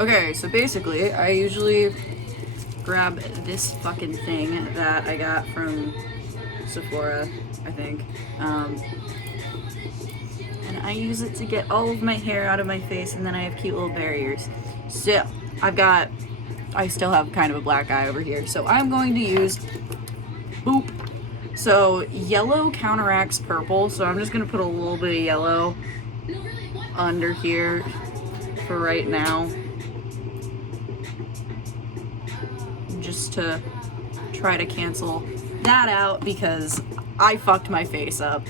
Okay, so basically, I usually grab this fucking thing that I got from Sephora, I think. And I use it to get all of my hair out of my face, and then I have cute little barriers. So, I still have kind of a black eye over here, so I'm going to use, boop. So, yellow counteracts purple, so I'm just gonna put a little bit of yellow under here for right now. Just to try to cancel that out because I fucked my face up.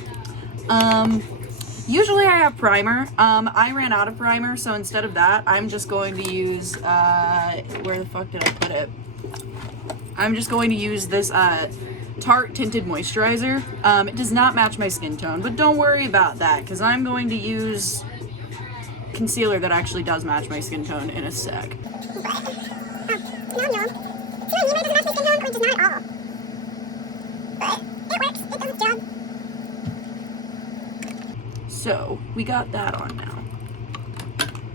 Usually I have primer. I ran out of primer, so instead of that, I'm just going to use, where the fuck did I put it? I'm just going to use this, Tarte Tinted Moisturizer. It does not match my skin tone, but don't worry about that, because I'm going to use concealer that actually does match my skin tone in a sec. So, we got that on now.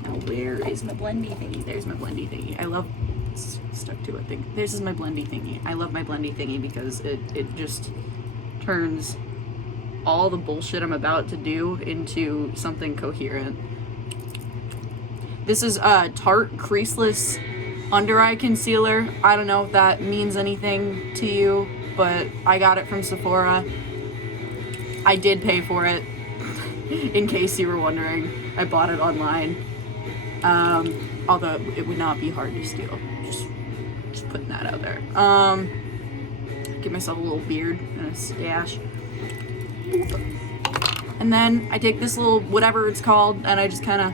Now, where is my blendy thingy? There's my blendy thingy. I love... It's stuck to a thing. This is my blendy thingy. I love my blendy thingy because it just turns all the bullshit I'm about to do into something coherent. This is Tarte Creaseless Under Eye Concealer. I don't know if that means anything to you, but I got it from Sephora. I did pay for it. In case you were wondering, I bought it online. Although it would not be hard to steal. Just putting that out there. Give myself a little beard and a stash. And then I take this little whatever it's called and I just kind of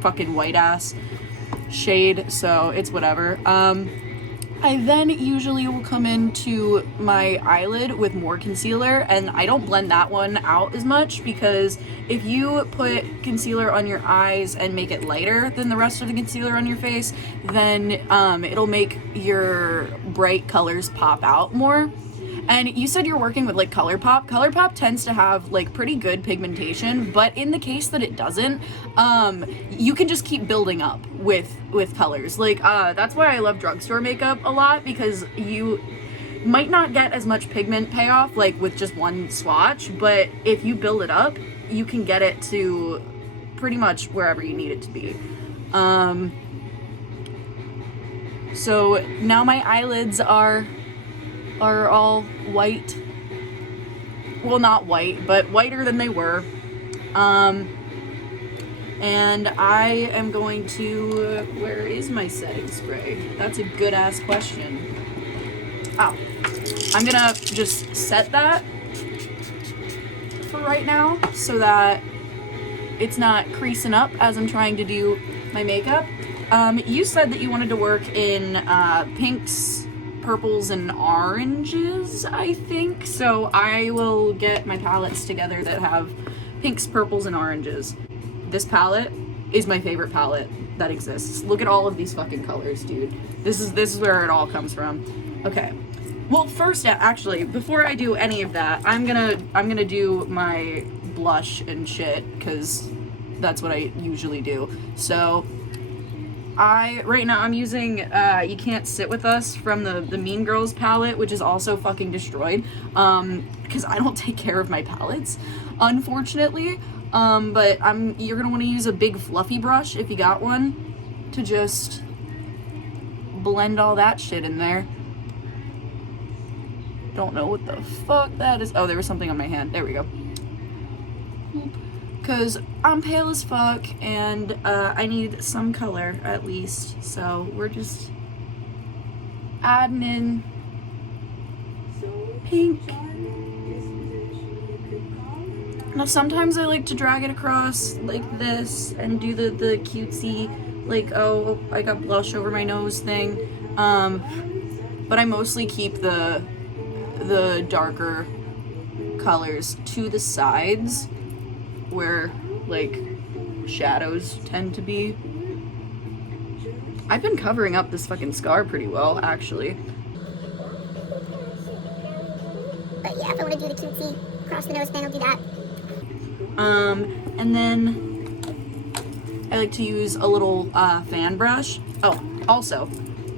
fucking white ass shade, so it's whatever. I then usually will come into my eyelid with more concealer, and I don't blend that one out as much because if you put concealer on your eyes and make it lighter than the rest of the concealer on your face, then it'll make your bright colors pop out more. And you said you're working with like ColourPop. ColourPop tends to have like pretty good pigmentation, but in the case that it doesn't, you can just keep building up with colors. Like that's why I love drugstore makeup a lot, because you might not get as much pigment payoff like with just one swatch, but if you build it up, you can get it to pretty much wherever you need it to be. So now my eyelids are all white. Well, not white, but whiter than they were. And I am going to, where is my setting spray? That's a good ass question. Oh, I'm gonna just set that for right now so that it's not creasing up as I'm trying to do my makeup. You said that you wanted to work in pinks, purples, and oranges, I think. So I will get my palettes together that have pinks, purples, and oranges. This palette is my favorite palette that exists. Look at all of these fucking colors, dude. This is where it all comes from. Okay. Well, first, actually, before I do any of that, I'm gonna do my blush and shit, because that's what I usually do. So right now I'm using You Can't Sit With Us from the Mean Girls palette, which is also fucking destroyed, because I don't take care of my palettes, unfortunately. But you're gonna want to use a big fluffy brush if you got one to just blend all that shit in there. Don't know what the fuck that is. Oh, there was something on my hand. There we go. Because I'm pale as fuck and I need some color at least. So we're just adding in pink. Now sometimes I like to drag it across like this and do the cutesy, like, oh, I got blush over my nose thing. but I mostly keep the darker colors to the sides where like shadows tend to be. I've been covering up this fucking scar pretty well, actually. But yeah, if I want to do the cutesy across the nose thing, I'll do that. And then I like to use a little fan brush. Oh, also,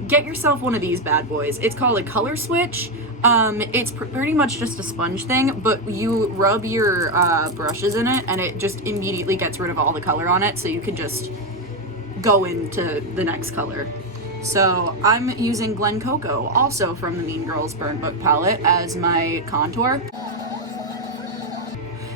get yourself one of these bad boys. It's called a color switch. It's pretty much just a sponge thing, but you rub your brushes in it and it just immediately gets rid of all the color on it, so you can just go into the next color. So I'm using Glen Coco, also from the Mean Girls Burn Book palette, as my contour.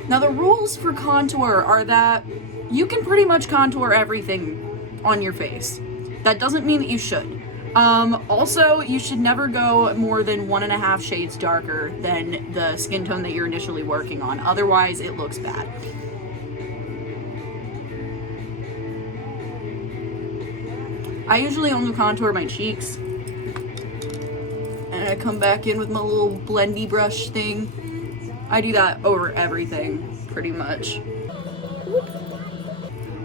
Now the rules for contour are that you can pretty much contour everything on your face. That doesn't mean that you should. Also, you should never go more than 1.5 shades darker than the skin tone that you're initially working on. Otherwise, it looks bad. I usually only contour my cheeks. And I come back in with my little blendy brush thing. I do that over everything, pretty much.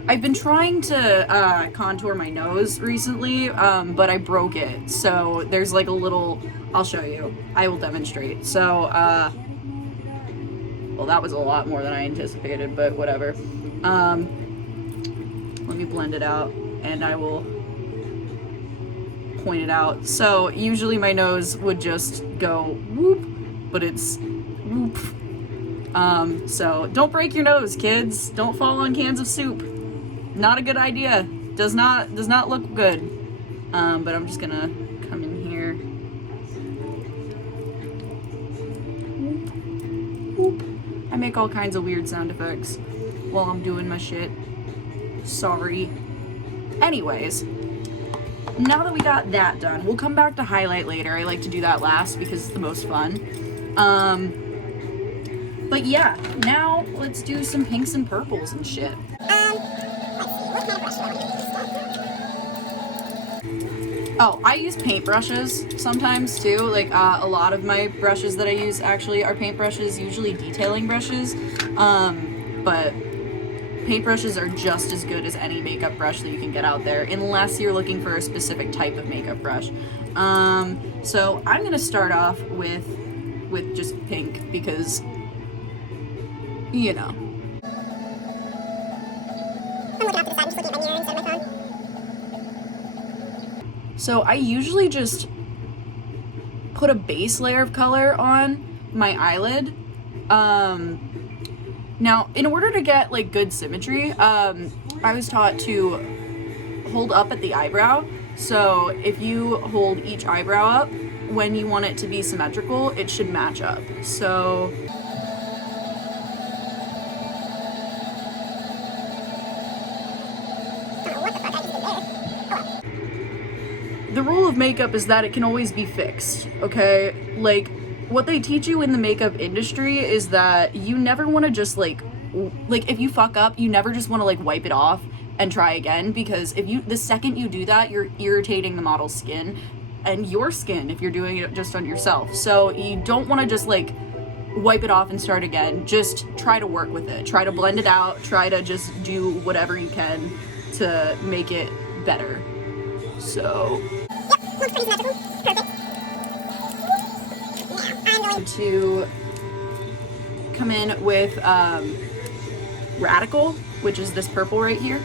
I've been trying to contour my nose recently, but I broke it. So there's like a little, I'll show you. I will demonstrate. So, well, that was a lot more than I anticipated, but whatever. Let me blend it out and I will point it out. So usually my nose would just go whoop, but it's whoop. So don't break your nose, kids. Don't fall on cans of soup. Not a good idea. Does not look good. But I'm just gonna come in here. Whoop, whoop. I make all kinds of weird sound effects while I'm doing my shit. Sorry. Anyways, now that we got that done, we'll come back to highlight later. I like to do that last because it's the most fun. But yeah, now let's do some pinks and purples and shit. Oh, I use paintbrushes sometimes too. Like a lot of my brushes that I use actually are paintbrushes, usually detailing brushes. But paintbrushes are just as good as any makeup brush that you can get out there, unless you're looking for a specific type of makeup brush. So I'm gonna start off with just pink because, you know. I'm looking off to the side, I'm just looking at my mirror instead of my phone. So I usually just put a base layer of color on my eyelid. Now, in order to get like good symmetry, I was taught to hold up at the eyebrow. So if you hold each eyebrow up, when you want it to be symmetrical, it should match up. So the rule of makeup is that it can always be fixed, okay? Like, what they teach you in the makeup industry is that you never want to just like if you fuck up, you never just want to like wipe it off and try again, because the second you do that, you're irritating the model's skin and your skin if you're doing it just on yourself. So you don't want to just like wipe it off and start again. Just try to work with it. Try to blend it out. Try to just do whatever you can to make it better. So Yep, looks pretty symmetrical. Perfect. Now I'm going to come in with Radical, which is this purple right here.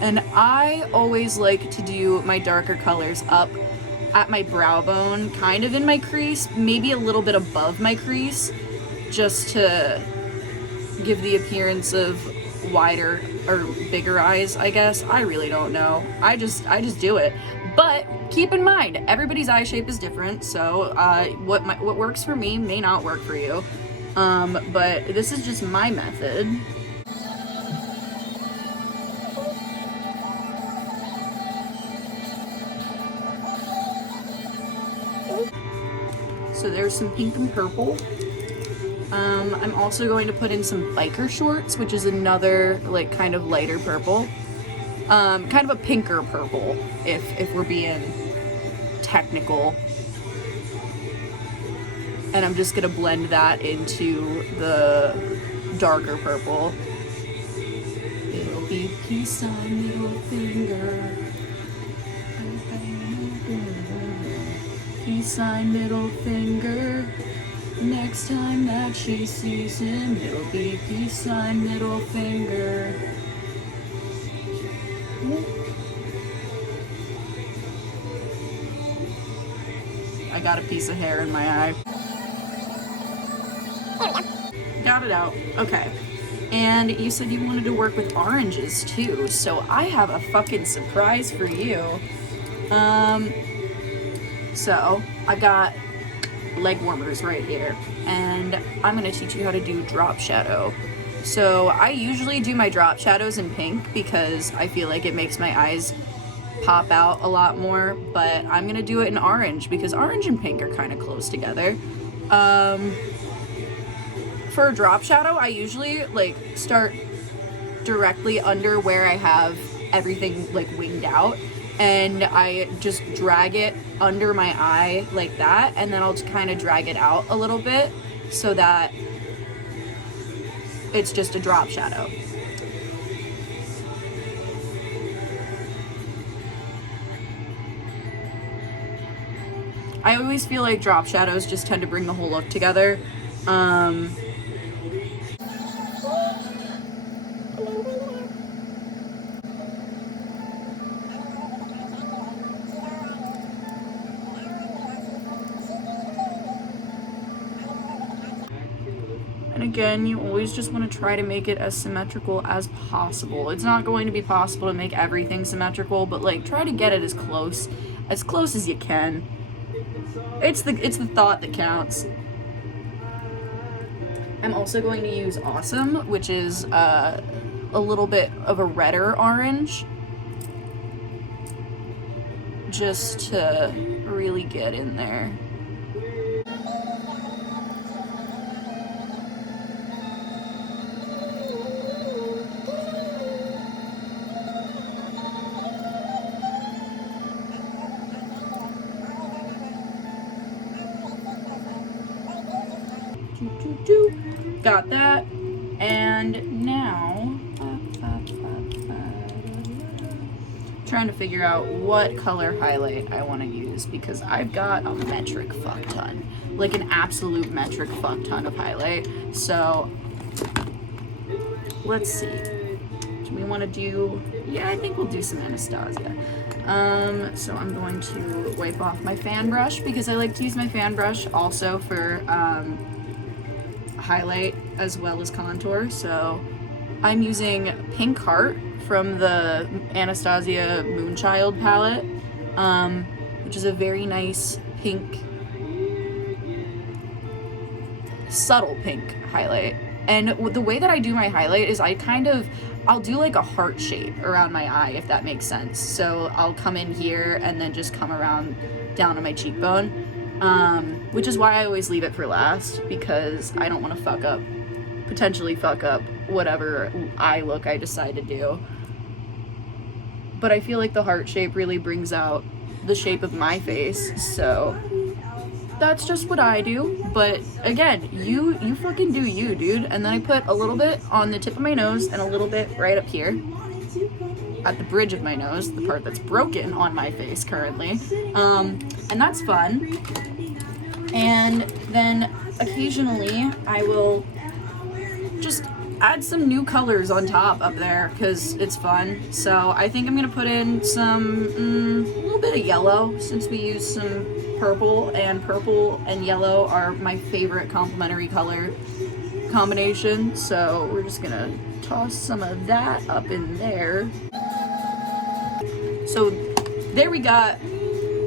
And I always like to do my darker colors up at my brow bone, kind of in my crease, maybe a little bit above my crease, just to give the appearance of wider or bigger eyes, I guess. I really don't know. I just do it. But keep in mind, everybody's eye shape is different, so what works for me may not work for you. But this is just my method. So there's some pink and purple. I'm also going to put in some biker shorts, which is another like kind of lighter purple. kind of a pinker purple, if we're being technical. And I'm just gonna blend that into the darker purple. It'll be peace on middle finger. Peace sign middle finger. Next time that she sees him, it'll be peace sign middle finger. I got a piece of hair in my eye. There we go. Got it out. Okay. And you said you wanted to work with oranges too, so I have a fucking surprise for you. So I got leg warmers right here, and I'm gonna teach you how to do drop shadow. So I usually do my drop shadows in pink because I feel like it makes my eyes pop out a lot more, but I'm gonna do it in orange because orange and pink are kind of close together. For a drop shadow, I usually like start directly under where I have everything like winged out, and I just drag it under my eye like that, and then I'll just kind of drag it out a little bit so that it's just a drop shadow. I always feel like drop shadows just tend to bring the whole look together. And again, you always just want to try to make it as symmetrical as possible. It's not going to be possible to make everything symmetrical, but like try to get it as close as you can. It's the thought that counts. I'm also going to use Awesome, which is a little bit of a redder orange, just to really get in there. Got that. And now trying to figure out what color highlight I want to use because I've got a metric fuck ton, like an absolute metric fuck ton of highlight. So let's see, do we want to do, yeah, I think we'll do some Anastasia. So I'm going to wipe off my fan brush because I like to use my fan brush also for highlight as well as contour. So I'm using Pink Heart from the Anastasia Moonchild palette, which is a very nice pink, subtle pink highlight. And the way that I do my highlight is I'll do like a heart shape around my eye, if that makes sense. So I'll come in here and then just come around down to my cheekbone, which is why I always leave it for last, because I don't want to potentially fuck up whatever eye look I decide to do. But I feel like the heart shape really brings out the shape of my face, so that's just what I do. But again, you fucking do you, dude. And then I put a little bit on the tip of my nose and a little bit right up here at the bridge of my nose, the part that's broken on my face currently. And that's fun. And then occasionally I will just add some new colors on top up there because it's fun. So I think I'm gonna put in some a little bit of yellow, since we use some purple and yellow are my favorite complementary color combination. So we're just gonna toss some of that up in there. So there we got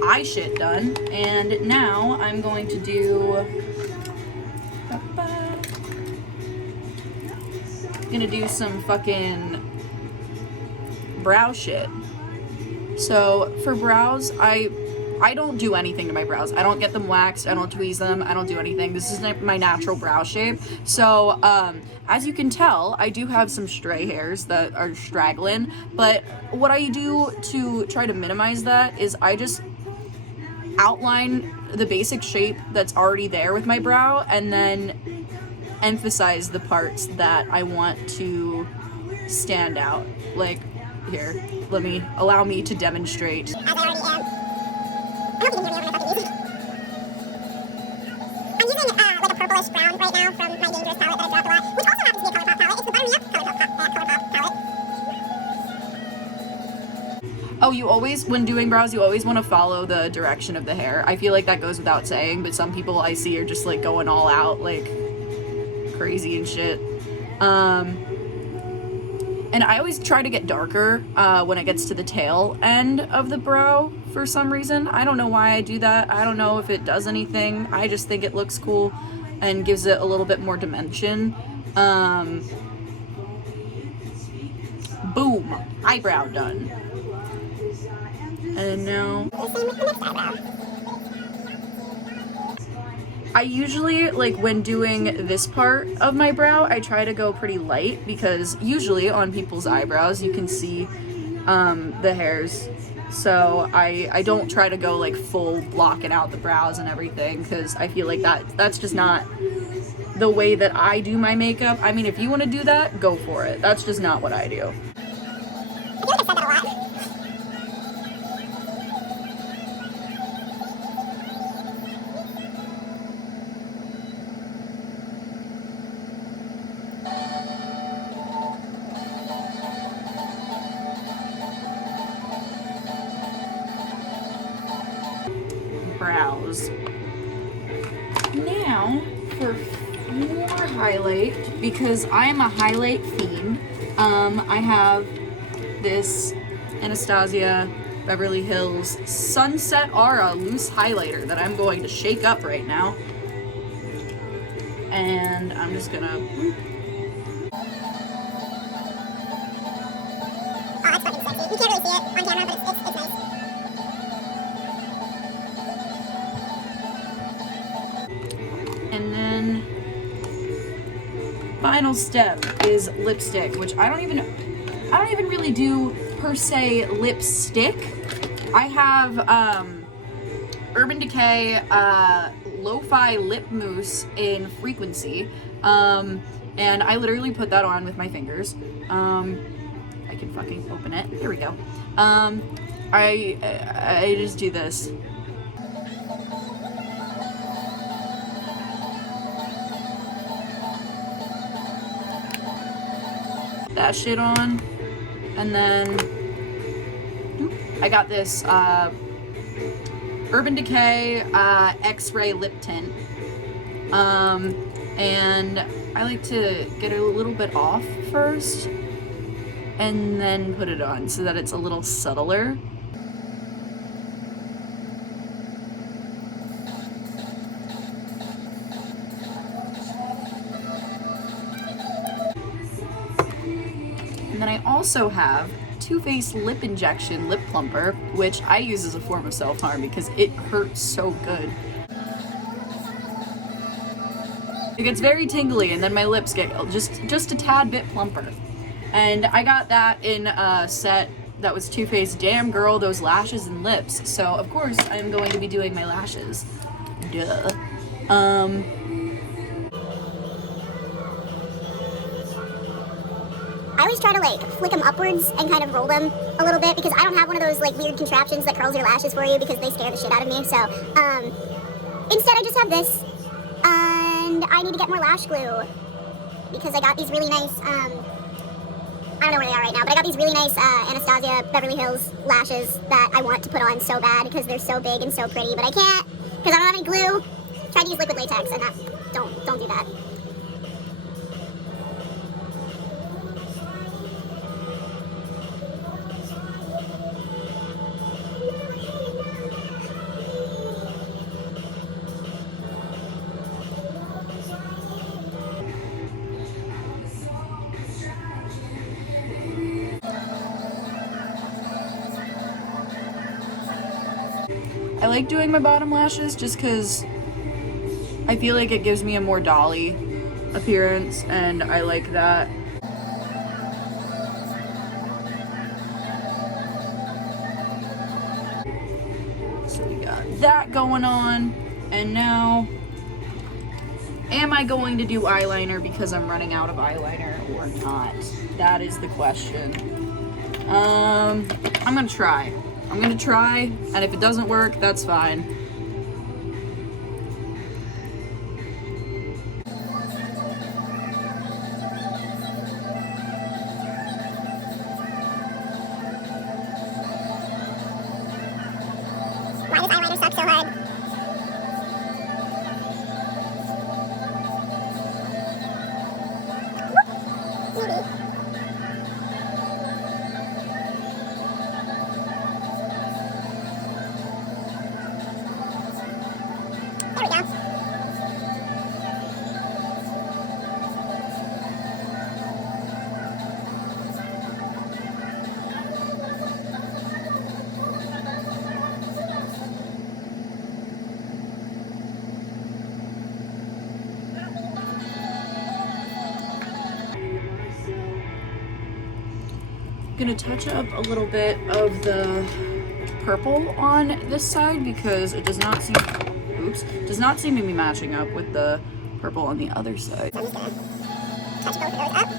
eye shit done, and now I'm going to do some fucking brow shit. So for brows, I I don't do anything to my brows. I don't get them waxed. I don't tweeze them. I don't do anything. This is my natural brow shape. So, as you can tell, I do have some stray hairs that are straggling. But what I do to try to minimize that is I just outline the basic shape that's already there with my brow and then emphasize the parts that I want to stand out. Like, here, allow me to demonstrate. As I already am. I hope you can hear me when I fucking use it. I'm using like a purplish brown right now from my Dangerous palette that I dropped a lot, which also happens to be a ColourPop palette. It's the Buttermere ColourPop palette. Oh, you always, when doing brows, you always want to follow the direction of the hair. I feel like that goes without saying, but some people I see are just like going all out, like crazy and shit. And I always try to get darker when it gets to the tail end of the brow for some reason. I don't know why I do that. I don't know if it does anything. I just think it looks cool and gives it a little bit more dimension. Boom! Eyebrow done. And now I usually, like, when doing this part of my brow, I try to go pretty light because usually on people's eyebrows you can see the hairs. So I don't try to go like full blocking out the brows and everything because I feel like that's just not the way that I do my makeup. I mean, if you want to do that, go for it. That's just not what I do. I feel like I said that a lot. Brows. Now for more highlight, because I am a highlight fiend. I have this Anastasia Beverly Hills Sunset Aura loose highlighter that I'm going to shake up right now, and I'm just gonna. Oh, that's fucking sexy. You can't really see it on camera, but it's nice. And then final step is lipstick, which I don't even really do per se lipstick. I have Urban Decay Lo-Fi Lip Mousse in Frequency, and I literally put that on with my fingers. I can fucking open it. Here we go. I just do this. That shit on, and then I got this Urban Decay X-Ray lip tint, and I like to get a little bit off first and then put it on so that it's a little subtler. And then I also have Too Faced Lip Injection Lip Plumper, which I use as a form of self-harm because it hurts so good. It gets very tingly and then my lips get just a tad bit plumper. And I got that in a set that was Too Faced Damn Girl, Those Lashes and Lips. So of course I'm going to be doing my lashes. Duh. I always try to like flick them upwards and kind of roll them a little bit because I don't have one of those like weird contraptions that curls your lashes for you because they scare the shit out of me. So instead I just have this, and I need to get more lash glue because I got these really nice, I don't know where they are right now, but I got these really nice Anastasia Beverly Hills lashes that I want to put on so bad because they're so big and so pretty, but I can't because I don't have any glue. Tried to use liquid latex and that, don't do that. I like doing my bottom lashes just because I feel like it gives me a more dolly appearance, and I like that. So we got that going on, and now, am I going to do eyeliner because I'm running out of eyeliner or not? That is the question. I'm gonna try. And if it doesn't work, that's fine. Why does eyeliner suck so hard? Maybe. There we go. Gonna touch up a little bit of the purple on this side because it does not seem to be matching up with the purple on the other side. So I'm just gonna touch both of those up.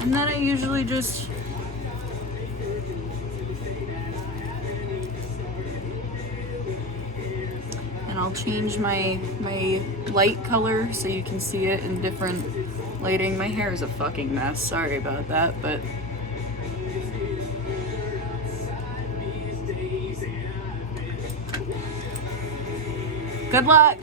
And then I usually just I'll change my light color so you can see it in different lighting. My hair is a fucking mess. Sorry about that, but good luck.